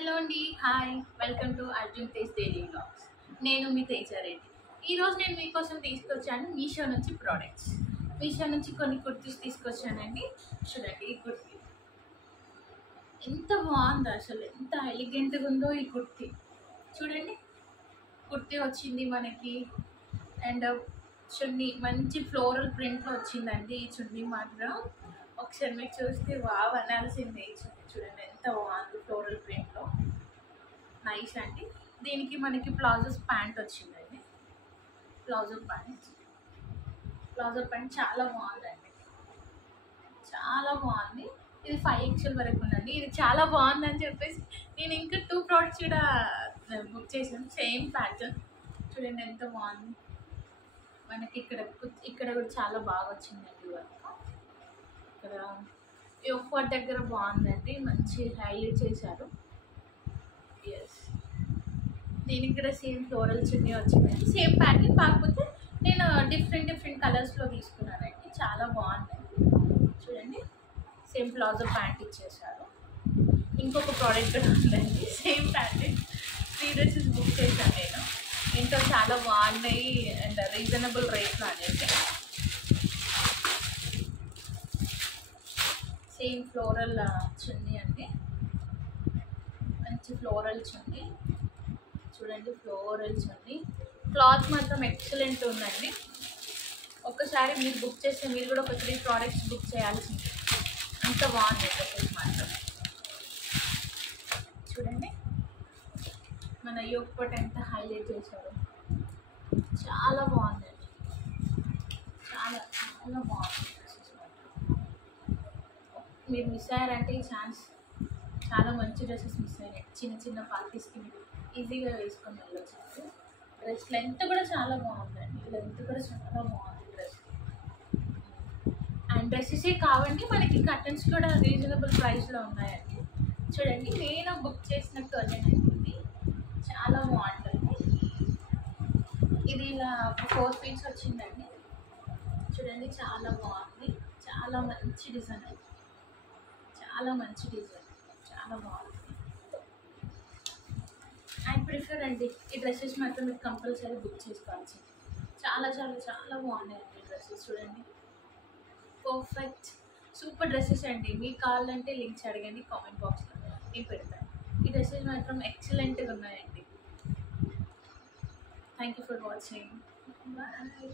Hello అండి, hi. Welcome to Arjun Tej daily vlogs. నేను మీ తేజారెడ్డి. ఈరోజు నేను మీకోసం తీసుకొచ్చాను మీషో నుంచి ప్రోడక్ట్స్. మీషో నుంచి కొన్ని కుర్తీస్ తీసుకొచ్చానండి. చూడండి, ఈ కుర్తీ ఎంత బాగుందో, అసలు ఎంత ఎలిగెంట్గా ఉందో ఈ కుర్తీ. చూడండి, కుర్తీ వచ్చింది మనకి. అండ్ చున్నీ మంచి ఫ్లోరల్ ప్రింట్లో వచ్చిందండి. ఈ చున్నీ మాత్రం ఒకసారి మీరు చూస్తే వావ్ అనాల్సిందే. ఈ చున్నీ చూడండి ఎంత బాగుంది, ఫ్లోరల్ ప్రింట్లో. నైస్ అండి. దీనికి మనకి ప్లాజోస్ ప్యాంట్ వచ్చిందండి. ప్లాజో ప్యాంట్ చాలా బాగుందండి, చాలా బాగుంది. ఇది 5XL వరకు ఉందండి. ఇది చాలా బాగుందని చెప్పేసి నేను ఇంకా 2 ప్రోడక్ట్స్ కూడా బుక్ చేశాను. సేమ్ ప్యాటర్న్ చూడండి ఎంత బాగుంది. మనకి ఇక్కడ కూడా చాలా బాగా వచ్చిందండి వర్క్. ఇక్కడ యోక్ దగ్గర బాగుందండి, మంచి హైలైట్ చేశారు. ఎస్, దీనికి కూడా సేమ్ ఫ్లోరల్ చున్నీ వచ్చిందండి. సేమ్ ప్యాటర్న్, కాకపోతే నేను డిఫరెంట్ కలర్స్లో తీసుకున్నానండి. చాలా బాగుందండి. చూడండి, సేమ్ ప్లాజో ప్యాంట్ ఇచ్చేసారు. ఇంకొక ప్రోడక్ట్ కూడా ఉందండి, సేమ్ ప్యాటర్న్. 3 డ్రెస్సెస్ బుక్ చేశాను నేను. ఇంట్లో చాలా బాగున్నాయి అండ్ రీజనబుల్ రేట్లో అనేది. సేమ్ ఫ్లోరల్ చున్నీ అండి, మంచి ఫ్లోరల్ చున్నీ. చూడండి, ఫ్లోరల్ చున్నీ. క్లాత్ మాత్రం ఎక్సలెంట్ ఉందండి. ఒక్కసారి మీరు బుక్ చేస్తే మీరు కూడా ఒక 3 ప్రోడక్ట్స్ బుక్ చేయాల్సింది, అంత బాగుంది డ్రెస్సెస్ మాత్రం. చూడండి, మన యోక్ పార్ట్ ఎంత హైలైట్ చేశారు. చాలా బాగుందండి, చాలా చాలా బాగుంది డ్రెస్సెస్ మాత్రం. మీరు మిస్ అయ్యారంటే ఈ ఛాన్స్. చాలా మంచి డ్రెస్సెస్ మిస్ అయ్యాయి. చిన్న పార్టీస్కి మీరు ఈజీగా వేసుకొని వెళ్ళొచ్చు. డ్రెస్ లెంత్ కూడా చాలా బాగుందండి, లెంత్ కూడా చాలా బాగుంది డ్రెస్. అండ్ డ్రెస్సెసే కావండి, మనకి కర్టన్స్ కూడా రీజనబుల్ ప్రైస్లో ఉన్నాయండి. చూడండి, నేను బుక్ చేసిన కర్టన్ అండి, చాలా బాగుంటుంది. ఇది ఇలా 4 పీస్ వచ్చిందండి. చూడండి, చాలా బాగుంది. చాలా మంచి డిజైన్ అండి, చాలా మంచి డిజైన్, చాలా బాగుంది. ఐ ప్రిఫర్ అండి ఈ డ్రెస్సెస్ మాత్రం మీరు కంపల్సరీ బుక్ చేసుకోవాల్సింది. చాలా చాలా చాలా బాగున్నాయండి డ్రెస్సెస్. చూడండి, పర్ఫెక్ట్ సూపర్ డ్రెస్సెస్ అండి. మీకు కావాలంటే లింక్స్ అడగండి, కామెంట్ బాక్స్లో నేను పెడతాను. ఈ డ్రెస్సెస్ మాత్రం ఎక్సలెంట్గా ఉన్నాయండి. Thank you for watching. Bye.